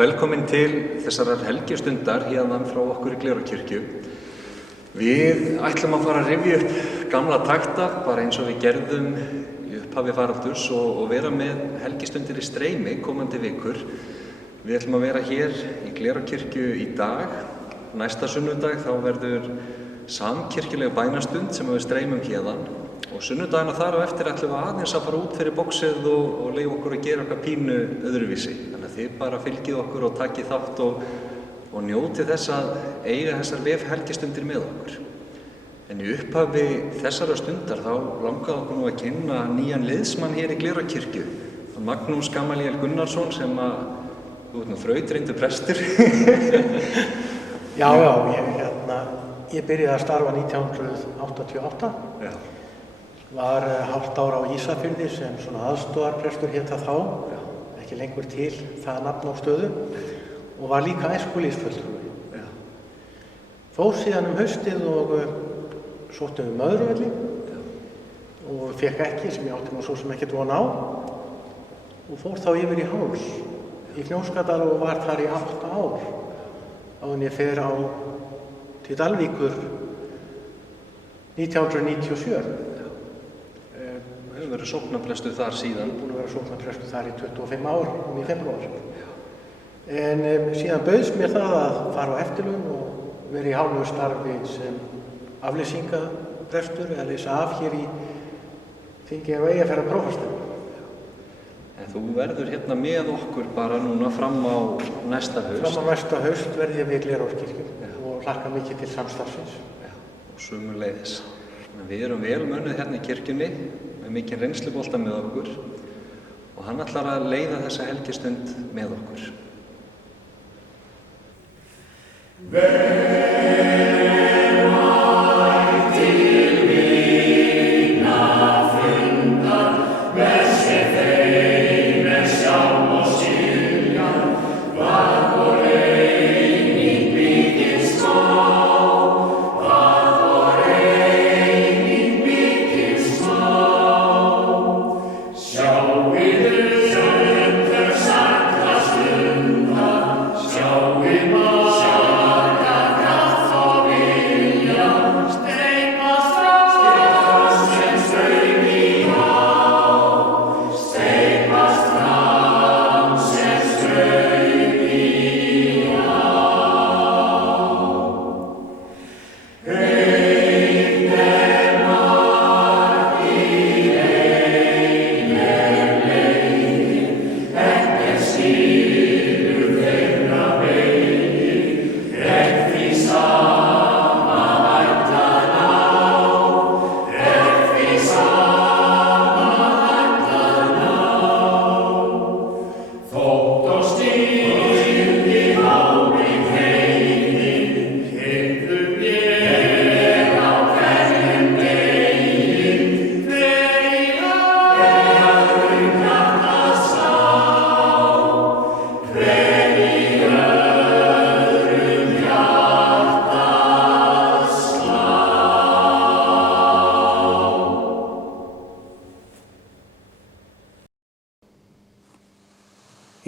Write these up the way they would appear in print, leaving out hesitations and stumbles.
velkomin til þessarar helgistundar hérðan frá okkur í Glerárkirkju. Við ætlum að fara að rifja upp gamla takta, bara eins og við gerðum í upphafi faraldurs og vera með helgistundir í streymi komandi vikur. Við ætlum að vera hér í Glerárkirkju í dag. Næsta sunnudag þá verður samkirkjuleg bænastund sem við streymum hérðan. Og sunnudagina þar á eftir ætlum við aðeins að fara út fyrir boxið og leyfa okkur að gera okkar pínu öðruvísi. Þannig að þið bara fylgið okkur og takið þátt og njótið þess að eiga þessar helgistundir með okkur. En í upphafi þessara stundar þá langaði okkur nú að kynna nýjan liðsmann hér í Glerárkirkju. Magnús Gamaliel Gunnarsson sem þú ert nú þrautreyndur prestur. Já, ég byrjaði að starfa 1988. Já. Var hálft ára á Ísafirði sem svona aðstoðarprestur hét það þá, ekki lengur til það nafn á stöðu, og var líka æskulýðsfulltrúi. Fór síðan haustið og sóttum við Möðruvelli og fékk ekki, sem ég átti nú svo sem ekkert von á, og fór þá yfir í Háls í Fnjóskadal og var þar í 8 ár áður en ég fer til Dalvíkur 1997. Hefur verið sóknarprestur þar síðan. Búin að vera sóknarprestur þar í 25 ár, í febrúar. En síðan bauðst mér það að fara á eftirlaun og vera í hálfu starfi sem afleysingaprestur eða leysa af hér í Þingeyjar- og Eyjafjarðarprófastsdæmi. En þú verður hérna með okkur bara núna fram á næsta haust. Fram á næsta haust verð ég við Glerárkirkju og hlakka mikið til samstarfsins. Já, og sömuleiðis. Við erum vel mönnuð hérna í kirkjunni með mikinn reynslubolta með okkur og hann ætlar að leiða þessa helgistund með okkur.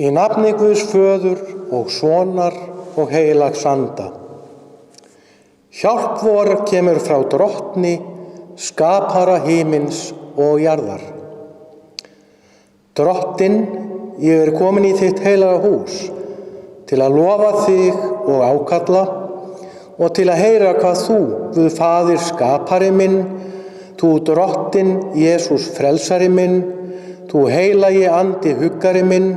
Í nafni Guðs föður og sonar og heilags anda. Hjálp vor kemur frá Drottni, skapara himins og jarðar. Drottinn, ég komin í þitt heilaga hús til að lofa þig og ákalla og til að heyra hvað þú, Guð faðir skapari minn, þú Drottinn, Jesús frelsari minn, þú heilagi andi huggari minn,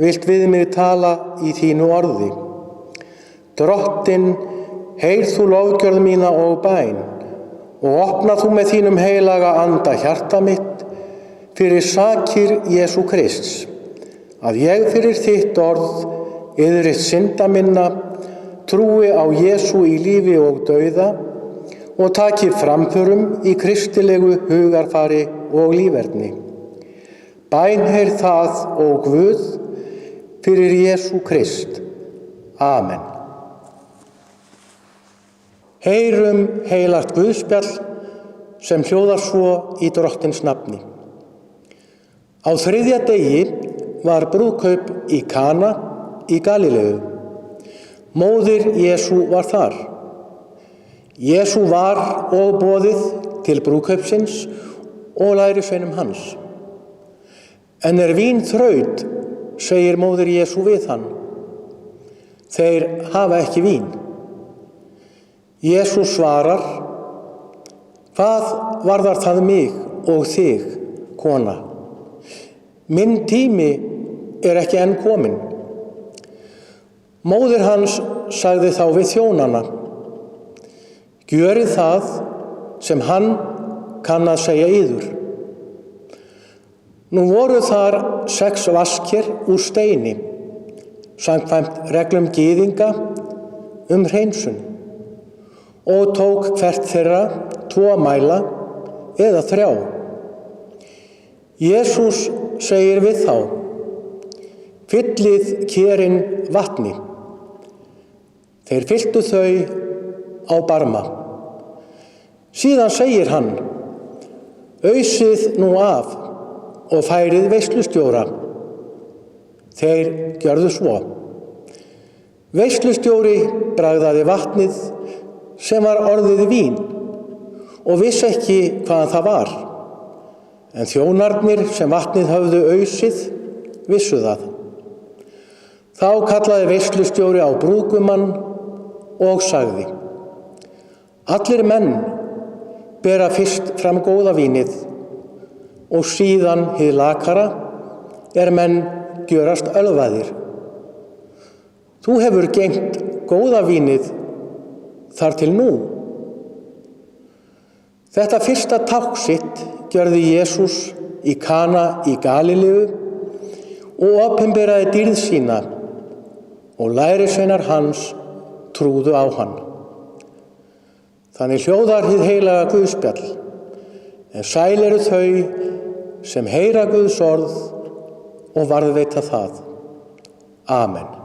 vilt við mig tala í þínu orði. Drottinn, heyr þú lofgjörð mína og bæn og opna þú með þínum heilaga anda hjarta mitt fyrir sakir Jesú Krists, að ég fyrir þitt orð iðrist synda minna, trúi á Jesú í lífi og dauða og taki framförum í kristilegu hugarfari og líferni. Bænheyr það, ó Guð, fyrir Jesú Krist. Amen. Heyrum heilagt Guðspjall sem hljóðar svo í Drottins nafni. Á 3. degi var brúðkaup í Kana í Galileu. Móðir Jesú var þar. Jesú var og boðið til brúðkaupsins og lærisveinum hans. En vín þraut, segir móðir Jesú við hann. Þeir hafa ekki vín. Jesú svarar: Hvað varðar það mig og þig, kona? Minn tími ekki enn kominn. Móðir hans sagði þá við þjónana: Gjörið það sem hann kann að segja yður. Nú voru þar 6 vaskir úr steini, samkvæmt reglum gyðinga hreinsun, og tók hvert þeirra 2 mæla eða 3. Jesús segir við þá: Fyllið kerin vatni. Þeir fylltu þau á barma. Síðan segir hann: Ausið nú af og færið veislustjóra. Þeir gjörðu svo. Veislustjóri bragðaði vatnið sem var orðið vín og vissi ekki hvaðan það var. En þjónarnir sem vatnið höfðu ausið vissu það. Þá kallaði veislustjóri á brúðgumann og sagði: Allir menn bera fyrst fram góða vínið og síðan hið lakara menn gjörast ölvaðir. Þú hefur geymt góða vínið þar til nú. Þetta fyrsta tákn sitt gjörði Jesús í Kana í Galileu og opinberaði dýrð sína, og lærisveinar hans trúðu á hann. Þannig hljóðar hið heilaga Guðspjall, en sæl eru þau sem heyra Guðs orð og varðveita það. Amen.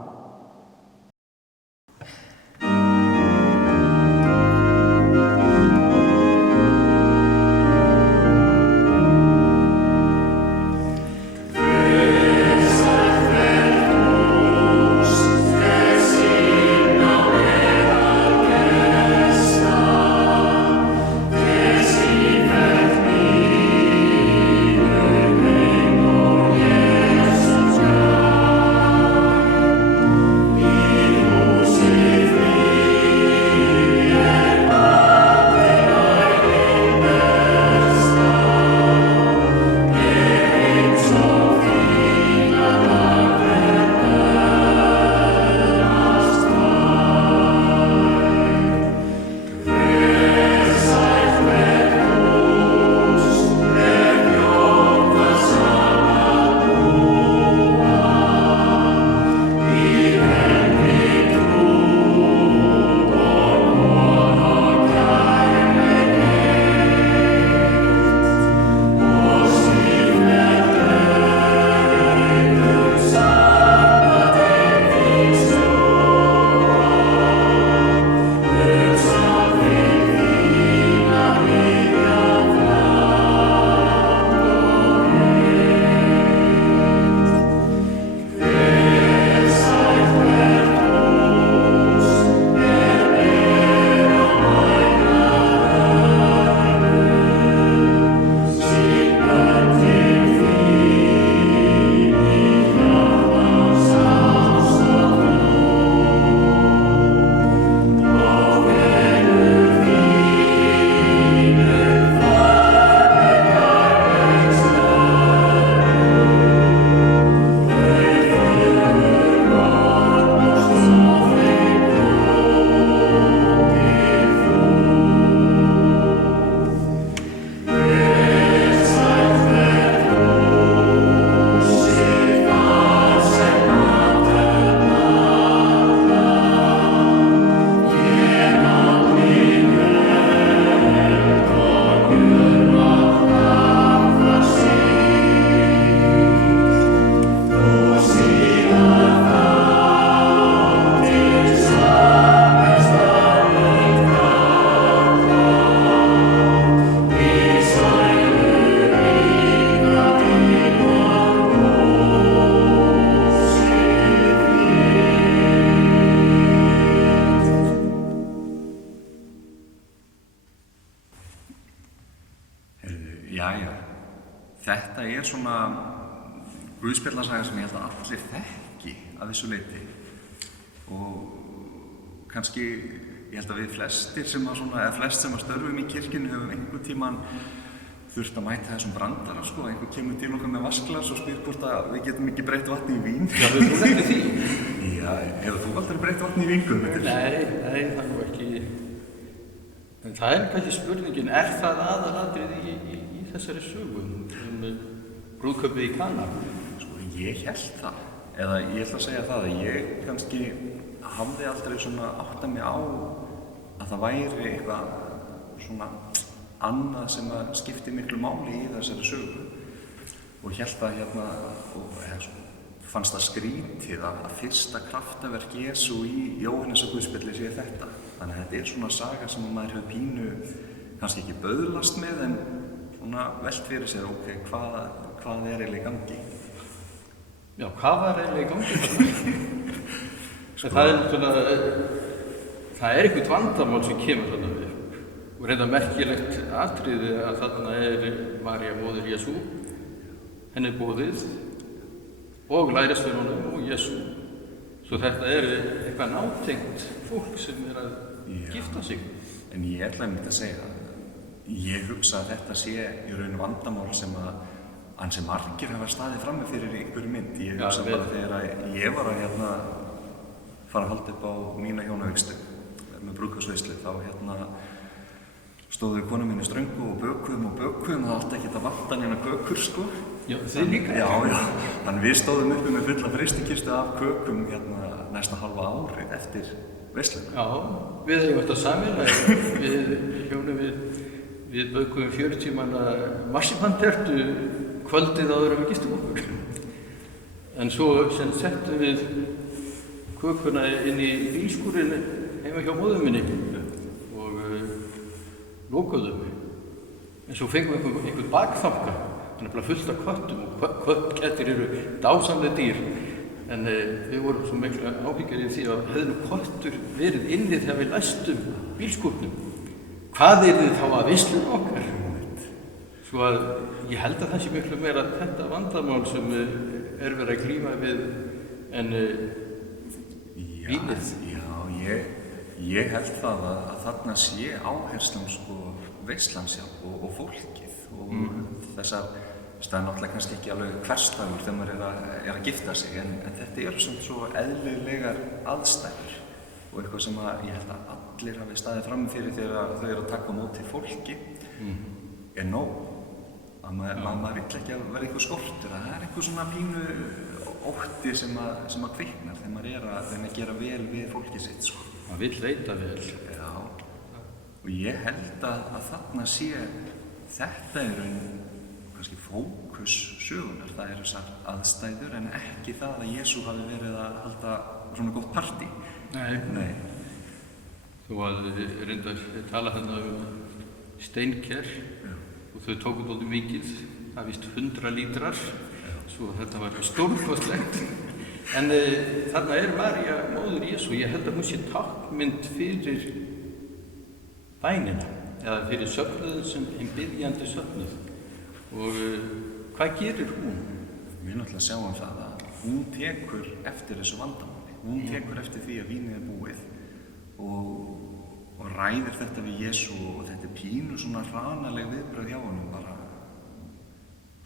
þetta svona guðspjallasaga sem ég held að allir þekki að vissu leyti og kannski ég held að við flestir sem að störfum í kirkjunni höfum einhvern tímann þurft að mæta þessum brandara sko, einhver kemur til okkar með vasklas og spyr hvort að við getum ekki breytt vatni í vín. Já, við þú eftir því. Já, hefur þú aldrei breytt vatni í vín? Nei, það nú ekki. En það kannski spurningin, það aðalatriði í þessari sögu brúðkaupið í Kana? Sko, ég held það. Eða ég ætla að segja það að ég kannski hafði aldrei svona áttað mig á að það væri eitthvað svona annað sem að skipti miklu máli í þessari sögu og hélt að fannst það skrítið að fyrsta kraftaverk Jesú í Jóhannesar guðspjalli sé þetta. Þannig að þetta er svona saga sem maður hefur pínu kannski ekki böðlast með en svona velt fyrir sér hvað er eiginlega í gangi. Já, hvað var eiginlega í gangi þarna? Það er einhvern vandamál sem kemur þarna við. Og reynda merkilegt atriði að þarna María móðir Jesú, henni boðið og lærisveinunum og Jesú. Svo þetta eitthvað nátengt fólk sem að gifta sig. En ég ætla einmitt að segja það. Ég hugsa að þetta sé í raun vandamál sem að ansi margir hafa staðið frammi fyrir í einhverju mynd. Ég hugsa bara þegar ég var að fara að halda upp á mína hjónavígslu með brúðkaupsveislu þá stóðu konu mínu ströngu og bökuðum og það átti ekkert að vanta neina kökur sko. Já, þið líka? Já. Þannig við stóðum uppi með fulla frystikistu af kökum næsta halva árið eftir veisluna. Já, við hefum þetta sameiginlega. Við bökuðum 40 manna marsipantertu kvöldið áður en við gistum okkur. En svo settum við kökuna inn í bílskúrinn heima hjá móður minni og lokuðum. En svo fengum við einhvern bakþanka, hann bara fullt af köttum og kettir eru dásamleg dýr. En við vorum svo mikla áhyggjur í því að hefði nú köttur verið inni þegar við læstum bílskúrnum. Hvað þið þá að veislum okkar? Svo að ég held að það sé miklu meira þetta vandamál sem verið að glíma við en vínið. Já, ég held það að þarna sé áherslan sko veislan sjálf og fólkið og þessar það náttúrulega kannski ekki alveg hversdagur þegar maður er að gifta sig en þetta eru svona svo eðlilegar aðstæður og eitthvað sem ég held að allir hafi staðið fram fyrir þegar þau eru að taka á móti fólki er nóg. Að maður vill ekki að vera eitthvað skortur, að það er eitthvað svona pínu ótti sem að kviknar þegar maður er að reyna að gera vel við fólkið sitt sko. Maður vill veita vel. Já, og ég held að þarna sé þetta kannski fókus sögunar, það eru þessar aðstæður en ekki það að Jesú hafi verið að halda svona gott partí. Nei. Þú að reyndar tala þarna steinker og þau tóku dálítið mikið, það víst 100 lítrar, svo þetta var stórkostlegt. En þarna María móðir Jesú, ég held að hún sé táknmynd fyrir bænina, eða fyrir söfnuðin sem hinn biðjandi söfnuð. Og hvað gerir hún? Við náttúrulega sjáum það að hún tekur eftir þessu vandamáli, hún tekur eftir því að vínið búið og ræðir þetta við Jesú og þetta pínu svona hranaleg viðbrögð hjá honum bara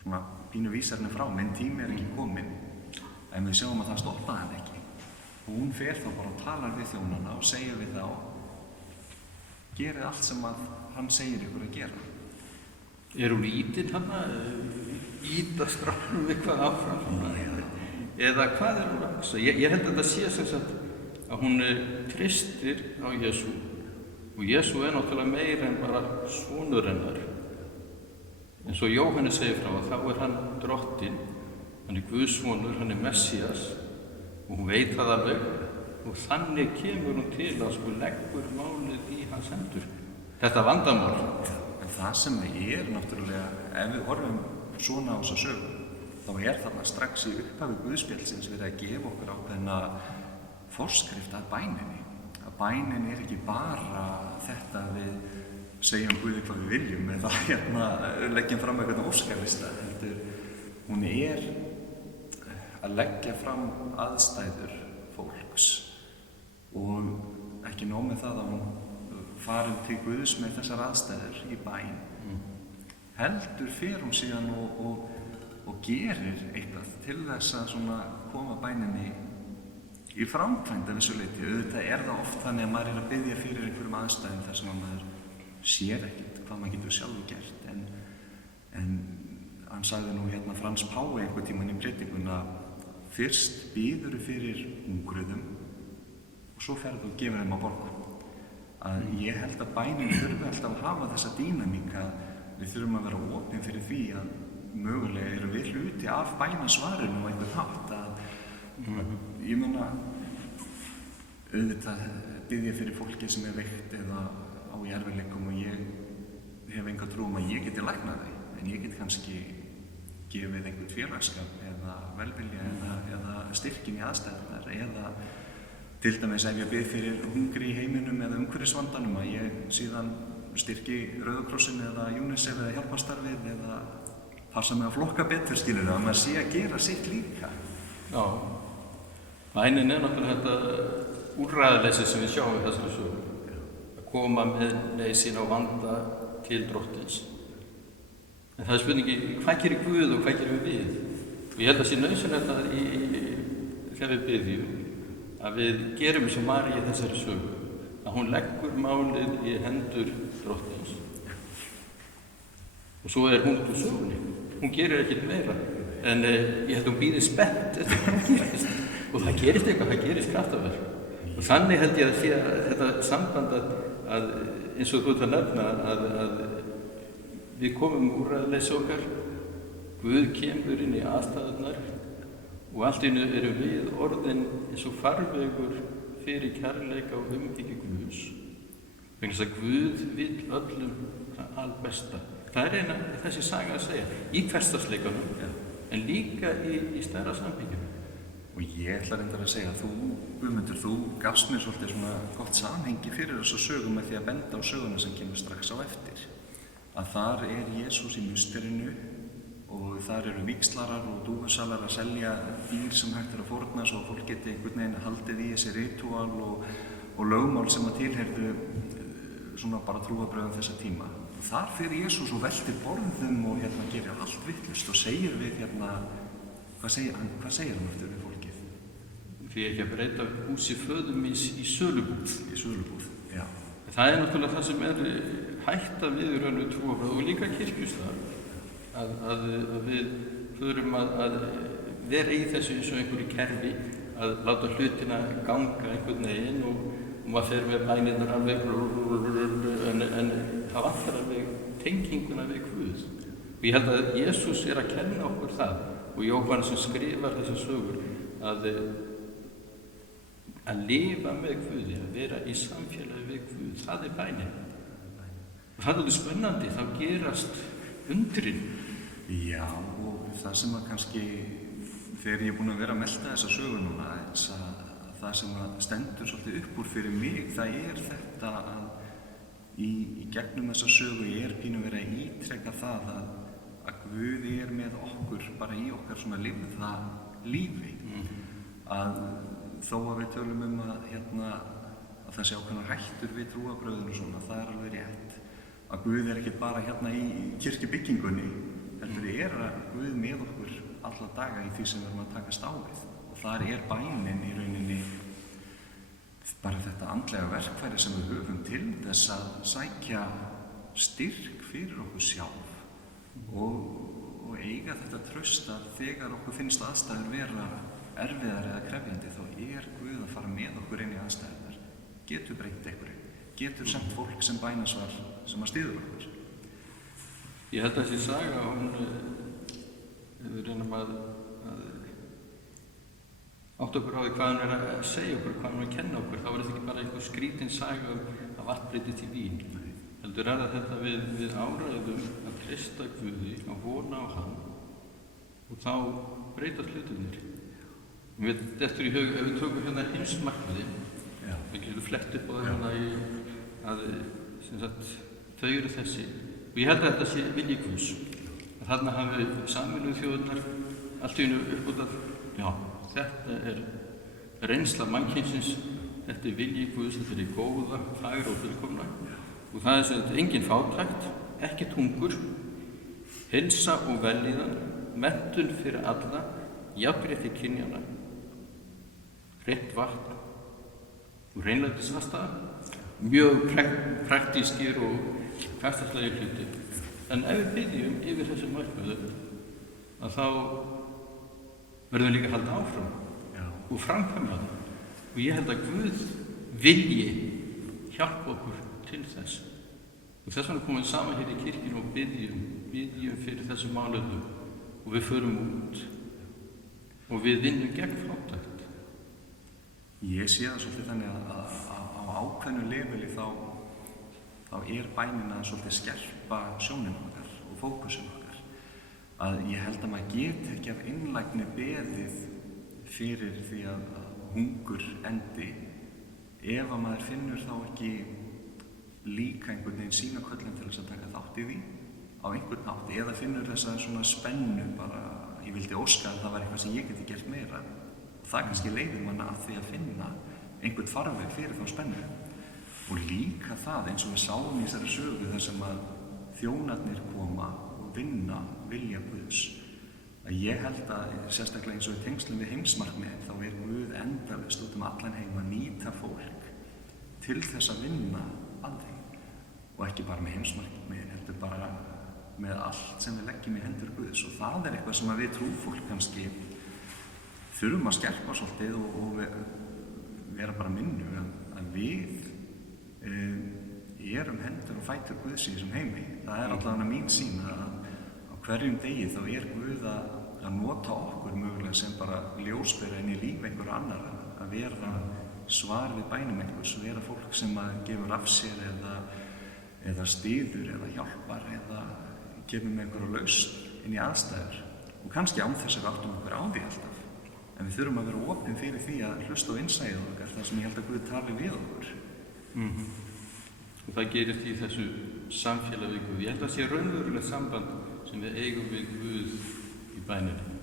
svona pínu vísar henni frá, minn tími ekki kominn en við sjáum að það stoppaði hann ekki og hún fer þá bara og talar við þjónana og segir við þá gerið allt sem að hann segir ykkur að gera. Er hún ítinn hana? Íta strafnum eitthvað áfram? Eða hvað hún að hugsa? Ég held að þetta sé sem sagt að hún treystir á Jesú og Jesú náttúrulega meira en bara sonur hennar. En svo Jóhannes segir frá að þá hann drottinn, hann Guðssonur, hann Messías og hún veit það alveg og þannig kemur hún til að sko leggur málið í hans hendur. Þetta vandamál. En það sem náttúrulega, ef við horfum svona á þessa sögu, þá þarna strax í upphafi Guðspjallsins verið að gefa okkur ákveðna forskrift að bæninni. Að bænin ekki bara þetta við segjum Guði hvað við viljum eða leggjum fram eitthvað óskalista, heldur hún að leggja fram aðstæður fólks og ekki nóg með það að hún farin til Guðs með þessar aðstæður í bæn, heldur fer hún síðan og gerir eitthvað til þess að svona koma bæninni í framkvæmd af þessu leyti. Auðvitað það oft þannig að maður að biðja fyrir einhverjum aðstæðum þar sem maður sér ekkert hvað maður getur sjálfur gert, en hann sagði nú Frans Páfi einhvern tímann í predikuna: fyrst býður fyrir ungruðum og svo ferðu og gefur þeim að borga. Að ég held að bænin þurfi alltaf að hafa þessa dýnamík að við þurfum að vera opin fyrir því að mögulega erum við hluti af bænasvarinu á einhvern hátt. Ég meina, auðvitað biðja fyrir fólki sem veikt eða á erfiðleikum og ég hef enga trú að ég geti læknað þau, en ég get kannski gefið einhvern félagsskap eða velvilja eða styrkin í aðstæðunar, eða til dæmis ef ég bið fyrir hungri í heiminum eða umhverfisvandanum að ég síðan styrki Rauða krossin eða UNICEF eða hjálparstarfið eða passa mig að flokka betur, skilur að maður sé að gera sitt líka. Já, bænin náttúrulega þetta úrræðaleysi sem við sjáum í þessari sögu, að koma með leið sín á vanda til Drottins. En það spurningi, hvað gerir Guð og hvað gerum við? Og ég held að sé nauðsynlegt að þegar við biðjum, að við gerum eins og Maríu í þessari sögu, að hún leggur málið í hendur Drottins. Og svo hún út úr sögunni. Hún gerir ekkert meira, en ég held að hún bíði spennt eftir hvað gerist. Og það gerist eitthvað, það gerist kraftaverk. Og þannig held ég að sé þetta samband að eins og þú ert að nefna, að við komum úrræðaleysi okkar, Guð kemur inn í aðstæðurnar og allt í einu erum við orðin eins og farvegur fyrir kærleika og umhyggju Guðs. Vegna þess að Guð vill öllum það albesta. Það eina þessi saga að segja, í hversdagsleikanum, en líka í stærra samhengi. Og ég ætla reyndar að segja að þú, Guðmundur, þú gafst mér svolítið svona gott samhengi fyrir þessu sögu með því að benda á söguna sem kemur strax á eftir. Að þar Jesús í musterinu og þar eru víxlarar og dúfusalar að selja dýr sem hægt að fórna svo að fólk geti einhvern veginn haldið í þessi ritúal og lögmál sem að tilheyrðu svona bara trúarbrögðum þessa tíma. Og þar fyrir Jesús og veltir borðum og gerir allt vitlaust og segir við hvað segir hann eftir við fólkið? Því ekki að breyta húsi föður míns í sölubúð. Í sölubúð, já. Það náttúrulega það sem hætta við raun og trúarbrögð og líka kirkjustar. Að við förum að vera í þessu eins og einhverju kerfi, að láta hlutina ganga einhvern veginn og maður fer með bænirnar alveg en það vantar alveg tenginguna við Guð. Og ég held að Jesús að kenna okkur það og Jóhann sem skrifar þessar sögur að lifa með Guði, að vera í samfélagi við Guð, það bænin. Og það spennandi, þá gerast undrin. Já, og það sem að kannski, þegar ég búinn að vera að melta þessa sögu núna, það sem að stendur svolítið upp úr fyrir mig, það þetta að í gegnum þessa sögu ég pínu verið að ítreka það að Guð með okkur, bara í okkar svona lifða lífi. Að þó að við tölum að það sé ákveðnar hættur við trúarbrögðinu svona, það alveg rétt. Að Guð ekkert bara í kirkjubyggingunni, heldur að Guð með okkur alla daga í því sem við erum að takast á við. Og þar bænin í rauninni bara þetta andlega verkfæri sem við höfum til þess að sækja styrk fyrir okkur sjálf og eiga þetta traust að þegar okkur finnst aðstæður vera erfiðar eða krefjandi þá Guð að fara með okkur inn í aðstæðunar, getur breytt einhverju, getur sendt fólk sem bænasvar sem að styður okkur. Ég held að þessi saga, við reynum að átt okkur á því hvað hann að segja okkur, hvað hann að kenna okkur, þá þetta ekki bara einhver skrítin saga að vatnbreyti til vín. Heldur þetta við áræðum að treysta Guði, að vona á hann og þá breytast hlutirnir. Þetta í hug, ef við tökum heimsmarkmiði, við getum flett upp á það að þau eru þessi. Og ég held að þetta sé vilji Guðs. Að þarna hafi Sameinuðu þjóðirnar allt í einu uppgötvað, já, þetta er reynsla mannkynsins, þetta er vilji Guðs, þetta er í góða, fagra og fullkomna. Og það er sem þetta engin fátækt, ekkert hungur, heilsa og vellíðan, menntun fyrir alla, jafnrétti kynjanna, hreint vatn og hreinlætisaðstaða, mjög praktískir og hversdagslegir hluti. En ef við byggjum yfir þessu markmiðum, að þá verðum við líka að halda áfram og framkvæmja það. Og ég held að Guð vilji hjálpa okkur til þess. Og þess vegna komum við saman hér í kirkjunni og byggjum fyrir þessu mánuðum og við förum út og við vinnum gegn fátækt. Ég sé það svolítið þannig að á ákveðnu leveli þá er bænin að svolítið skerpa sjónin okkar og fókusin okkar. Að ég held að maður geti ekki af einlægni beðið fyrir því að hungur endi ef að maður finnur þá ekki líka einhvern veginn sína köllin til þess að taka þátt í því á einhvern nátt, eða finnur þessa svona spennu bara, ég vildi óska að það var eitthvað sem ég geti gert meira. Það kannski leiðir manna að því að finna einhvern farveg fyrir þá spennu. Og líka það eins og við sáum í þessari sögu þar sem að þjónarnir koma og vinna vilja Guðs. Að ég held að sérstaklega eins og í tengslum við heimsmarkmiðin þá er Guð endalaust út allan heim að nýta fólk til þess að vinna að þeim. Og ekki bara með heimsmarkmiðin, heldur bara með allt sem við leggjum í hendur Guðs. Og það er eitthvað sem að við trúfólk kannski þurfum að skerpa svolítið og vera bara minnu að við erum hendur og fætur Guðs í þessum heimi. Það er allavega mín sýn að á hverjum degi þá er Guð að nota okkur mögulega sem bara ljósbera inn í líf einhverja annara, að vera svar við bænum einhvers, vera fólk sem að gefur af sér eða styður eða hjálpar eða gefur með einhverja lausn inn í aðstæður. Og kannski án þess að við áttum okkur á því alltaf. En við þurfum að vera opin fyrir því að hlusta á innsæðið okkar, þar sem ég held að Guð tali við okkur. Og það gerist í þessu samfélag við Guð. Ég held að það sé raunverulegt samband sem við eigum við Guð í bæninni.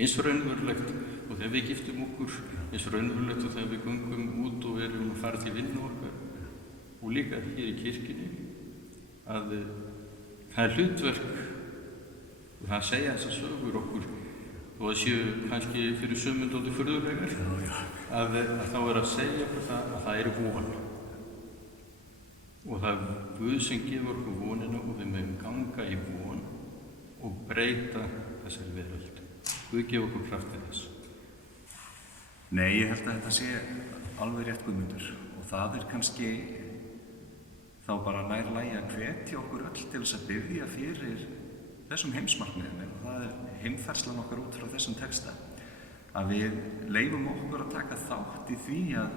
Eins raunverulegt og þegar við giftum okkur, eins raunverulegt og þegar við göngum út og erum að fara til vinnu okkar og líka hér í kirkjunni, að það er hlutverk og það segja þessar sögur okkur og það séu kannski fyrir sumundóti furðulegar að þá er að segja okkur að það er von. Og það er Guð sem gefur okkur vonina og við mögum ganga í von og breyta þessari veröld. Guð gefur okkur kraft til þess. Nei, ég held að þetta sé alveg rétt Guðmundur og það er kannski þá bara nær lagi að hvetja okkur öll til þess að biðja fyrir þessum heimsmarkmiðum og það er heimferðslan okkar út frá þessum texta. Að við leyfum okkur að taka þátt í því að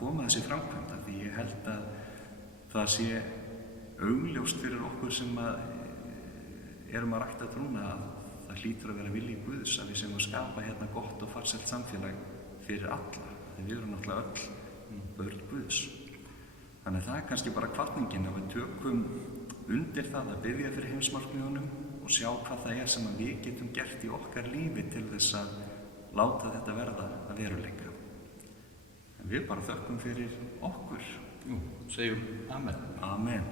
koma þessi framkvæmd, því ég held að það sé augljóst fyrir okkur sem erum að rækta trúna að það hlýtur að vera vilji Guðs að við sem að skapa hérna gott og farsælt samfélag fyrir alla. Við erum náttúrulega öll börn Guðs. Þannig að það er kannski bara hvatningin að við tökum undir það að biðja fyrir heimsmarkmiðunum og sjá hvað það er sem við getum gert í okkar lífi til þess að láta þetta verða að veruleika. En við bara þökkum fyrir okkur. Segjum Amen. Amen.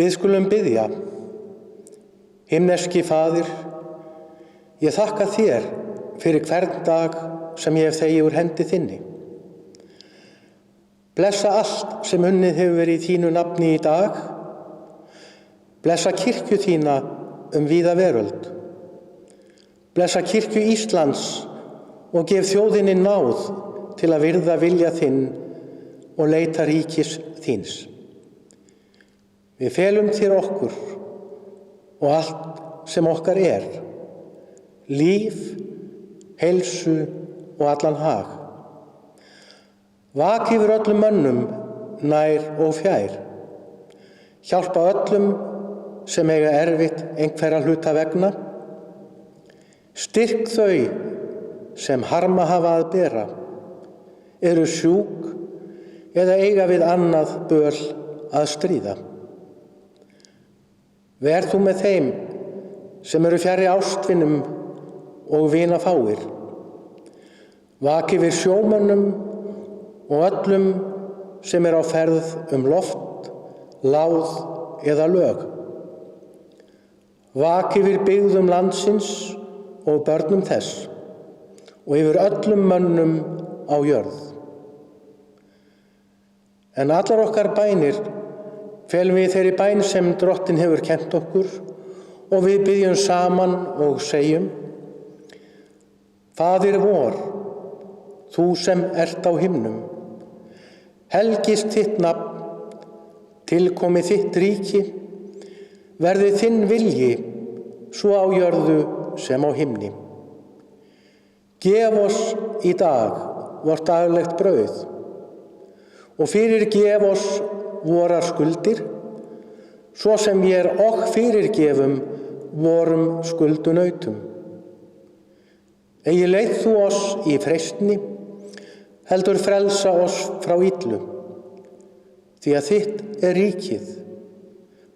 Við skulum biðja. Himneski Faðir, ég þakka þér fyrir hvern dag sem ég hef þegið úr hendi þinni. Blessa allt sem unnið hefur verið í þínu nafni í dag. Blessa kirkju þína víða veröld. Blessa kirkju Íslands og gef þjóðinni náð til að virða vilja þinn og leita ríkis þíns. Við felum þér okkur og allt sem okkar líf, heilsu og allan hag. Vak yfir öllum mönnum, nær og fjær. Hjálpa öllum sem eiga erfitt einhverra hluta vegna. Styrk þau sem harma hafa að bera, eru sjúk eða eiga við annað böl að stríða. Ver þú með þeim sem eru fjarri ástvinum og vinafáir. Vak yfir sjómönnum og öllum sem á ferð loft, láð eða lög. Vak yfir byggðum landsins og börnum þess og yfir öllum mönnum á jörð. En allar okkar bænir felum við þeirri bæn sem Drottinn hefur kennt okkur og við biðjum saman og segjum: Faðir vor, þú sem ert á himnum, helgist þitt nafn, tilkomi þitt ríki, verði þinn vilji, svo á jörðu sem á himni. Gef oss í dag vort daglegt brauð og fyrirgef oss vorar skuldir, svo sem vér og fyrirgefum vorum skuldunautum. Eigi leið þú oss í freistni, heldur frelsa oss frá illu, því að þitt ríkið,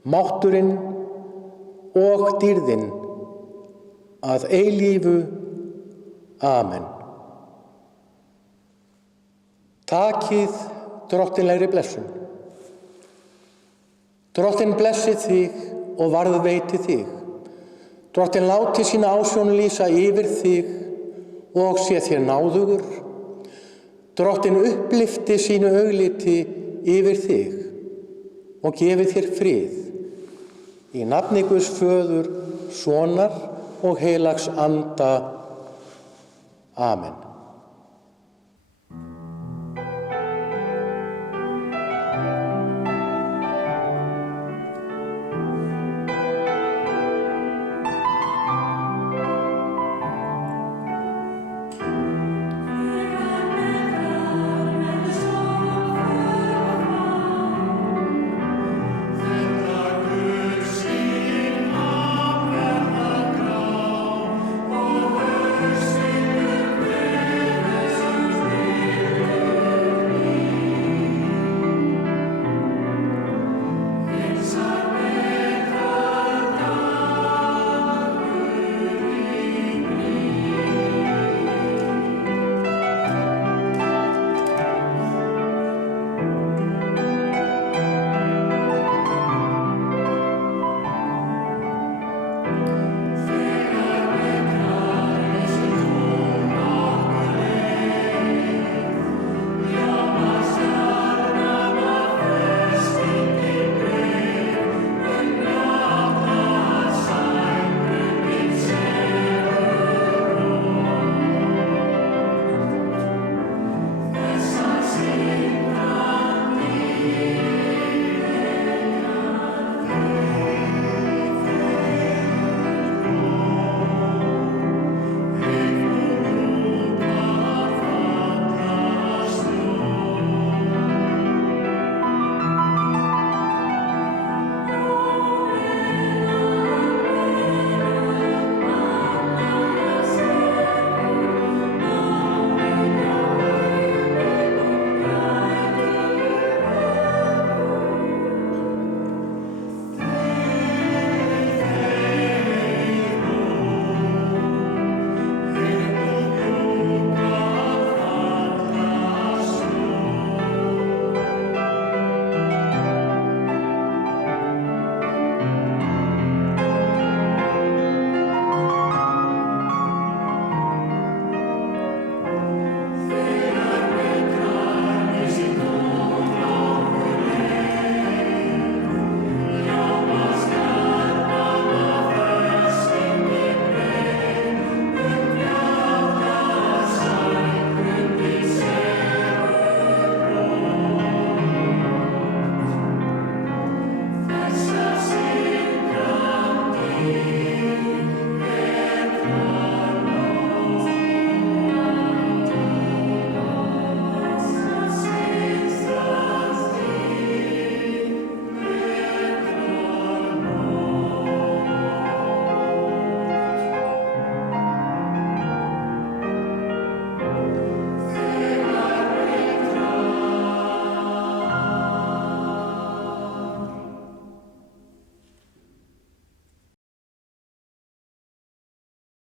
mátturinn og dýrðin að eilífu. Amen. Takið drottinlegri blessun. Drottinn blessi þig og varðveiti þig. Drottinn láti sína ásjón lýsa yfir þig og sé þér náðugur. Drottinn upplyfti sínu augliti yfir þig og gefi þér frið. Í nafni Guðs Föður, Sonar og heilags anda. Amen. Amen.